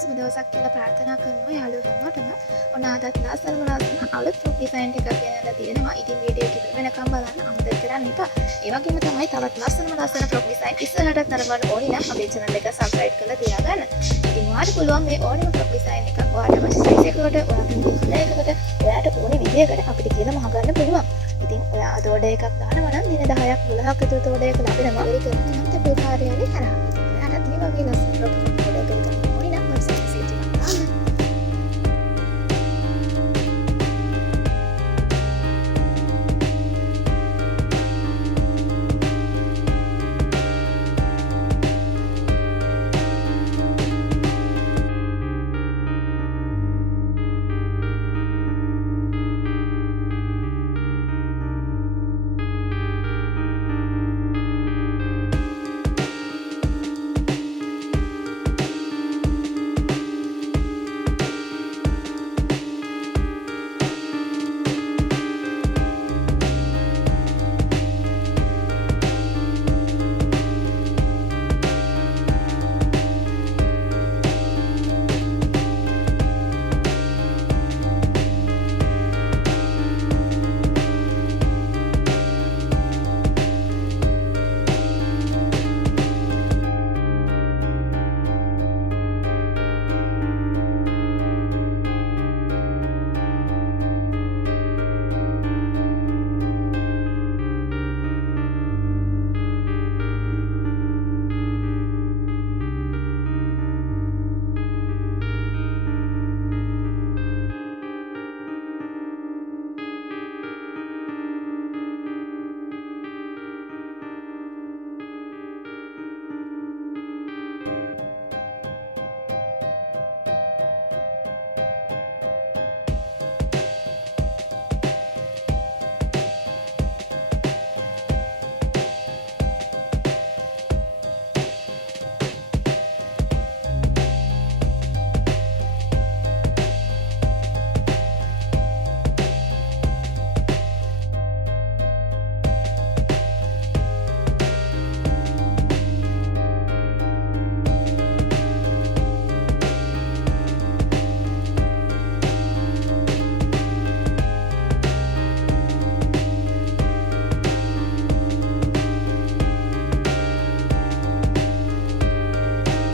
සුබ දවසක් කියලා ප්‍රාර්ථනා කරනවා යාළුවෝ හැමෝටම. ඔන්න අදත් ලස්සනම ලස්සන අලුත් ෆ්‍රොක් ඩිසයින් එකක් ගෙනල්ලා තියෙනවා. ඉතින් වීඩියෝ එක ඉවර වෙනකම් බලන්න අමතක කරන්න එපා. ඒ වගේම තමයි තවත් ලස්සනම ලස්සන ෆ්‍රොක් ඩිසයින් ඉස්සරහටත් නරඹන්න ඕනි නම් අපේ channel එක subscribe කරලා තියාගන්න. ඉතින් ඔයාලට පුළුවන් මේ ඕනම ෆ්‍රොක් ඩිසයින් එකක් ඔයාලට අවශ්‍ය size එකකට, ඔයාලට කලර් එකකට, ඔයාලට ඕනේ විදියකට අපිට කියලා මහගන්න පුළුවන්. ඉතින් ඔයා අද order එකක් දානවා නම් දින 10ක් 12ක් විතර order එක ලැබෙනවා. ඒක කරන්නේ නම් අපේ කාර්යාලේ කරා. ඔයාලට මේ වගේ